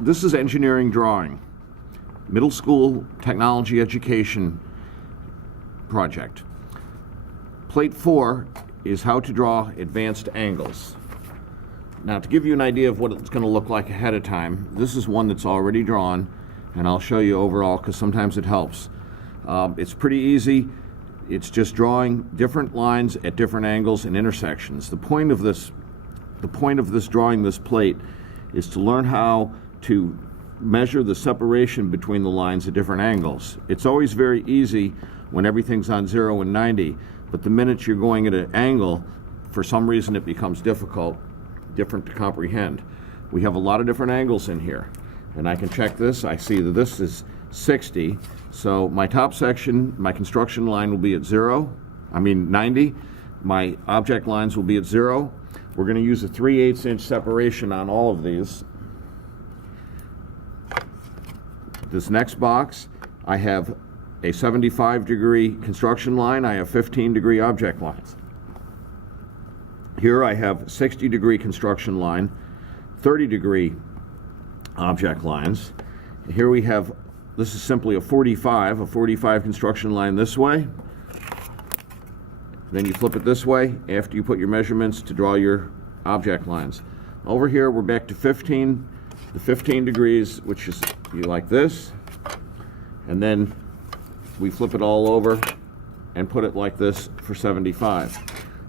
This is engineering drawing, middle school technology education project. Plate 4 is how to draw advanced angles. Now, to give you an idea of what it's going to look like ahead of time, this is one that's already drawn, and I'll show you overall because sometimes it helps. It's pretty easy. It's just drawing different lines at different angles and intersections. The point of this drawing this plate is to learn how to measure the separation between the lines at different angles. It's always very easy when everything's on 0 and 90, but the minute you're going at an angle, for some reason it becomes different to comprehend. We have a lot of different angles in here, and I can check this. I see that this is 60, so my top section, my construction line will be at 90. My object lines will be at 0. We're going to use a 3/8 inch separation on all of these. This next box, I have a 75-degree construction line. I have 15-degree object lines. Here I have 60-degree construction line, 30-degree object lines. Here we have, this is simply a 45 construction line this way. Then you flip it this way after you put your measurements to draw your object lines. Over here we're back to 15 degrees, which is like this, and then we flip it all over and put it like this for 75.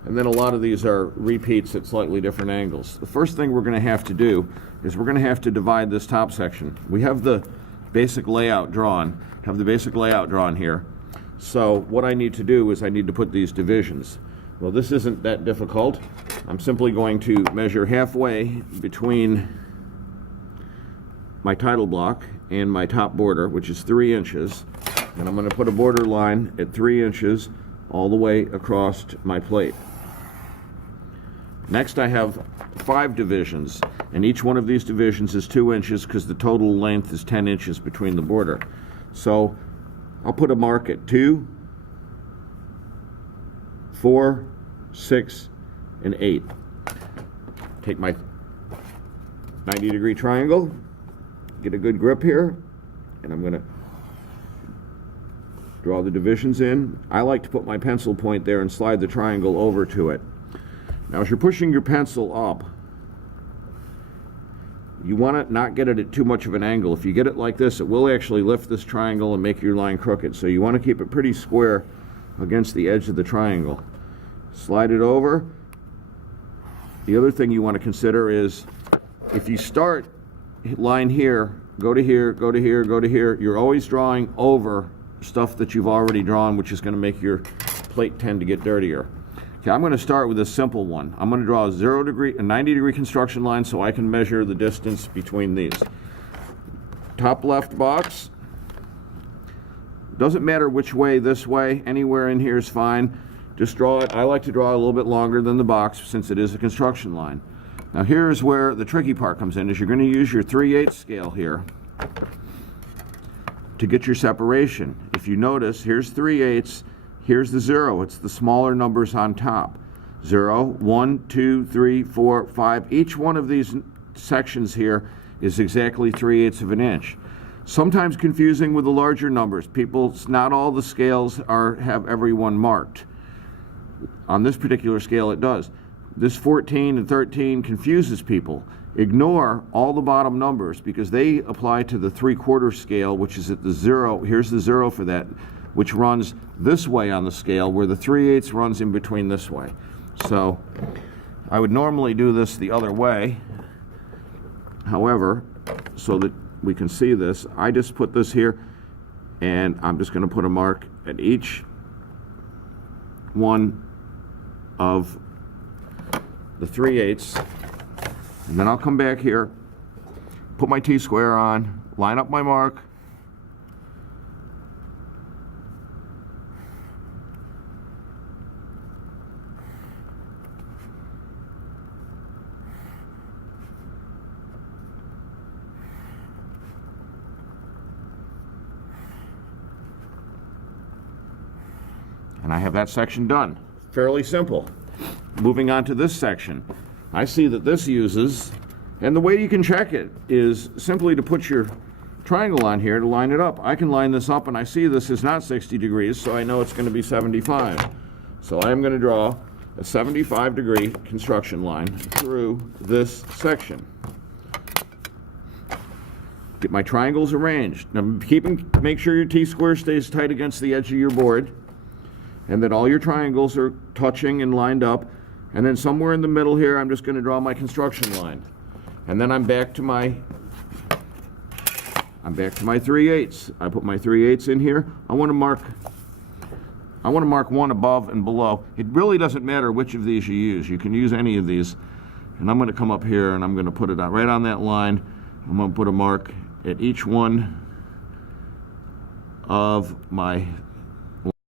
And then a lot of these are repeats at slightly different angles. The first thing we're going to have to do is we're going to have to divide this top section. We have the basic layout drawn, here. So what I need to do is I need to put these divisions. Well, this isn't that difficult. I'm simply going to measure halfway between my title block and my top border, which is 3 inches, and I'm going to put a border line at 3 inches all the way across my plate. Next, I have 5 divisions, and each one of these divisions is 2 inches because the total length is 10 inches between the border. So I'll put a mark at 2, 4, 6, and 8. Take my 90-degree triangle, get a good grip here, and I'm going to draw the divisions in. I like to put my pencil point there and slide the triangle over to it. Now, as you're pushing your pencil up, you want to not get it at too much of an angle. If you get it like this, it will actually lift this triangle and make your line crooked. So you want to keep it pretty square against the edge of the triangle. Slide it over. The other thing you want to consider is if you start line here, go to here, go to here, go to here, you're always drawing over stuff that you've already drawn, which is going to make your plate tend to get dirtier. Okay, I'm going to start with a simple one. I'm going to draw a 90-degree construction line so I can measure the distance between these. Top left box. Doesn't matter which way, this way, anywhere in here is fine. Just draw it. I like to draw a little bit longer than the box since it is a construction line. Now here's where the tricky part comes in, is you're going to use your 3/8 scale here to get your separation. If you notice, here's 3/8, here's the 0. It's the smaller numbers on top. 0, 1, 2, 3, 4, 5. Each one of these sections here is exactly 3/8 of an inch. Sometimes confusing with the larger numbers. Not all the scales have everyone marked. On this particular scale it does. This 14 and 13 confuses people. Ignore all the bottom numbers because they apply to the 3/4 scale, which is at the 0. Here's the 0 for that, which runs this way on the scale, where the 3/8 runs in between this way. So I would normally do this the other way. However, so that we can see this, I just put this here, and I'm just going to put a mark at each one of the 3/8, and then I'll come back here, put my T-square on, line up my mark, and I have that section done. Fairly simple. Moving on to this section. I see that this uses And the way you can check it is simply to put your triangle on here to line it up. I can line this up and I see this is not 60 degrees, so I know it's going to be 75. So I am going to draw a 75-degree construction line through this section. Get my triangles arranged. Now make sure your T-square stays tight against the edge of your board and that all your triangles are touching and lined up. And then somewhere in the middle here, I'm just going to draw my construction line. And then I'm back to my 3/8. I put my 3/8 in here. I want to mark one above and below. It really doesn't matter which of these you use. You can use any of these. And I'm going to come up here and I'm going to put it right on that line. I'm going to put a mark at each one of my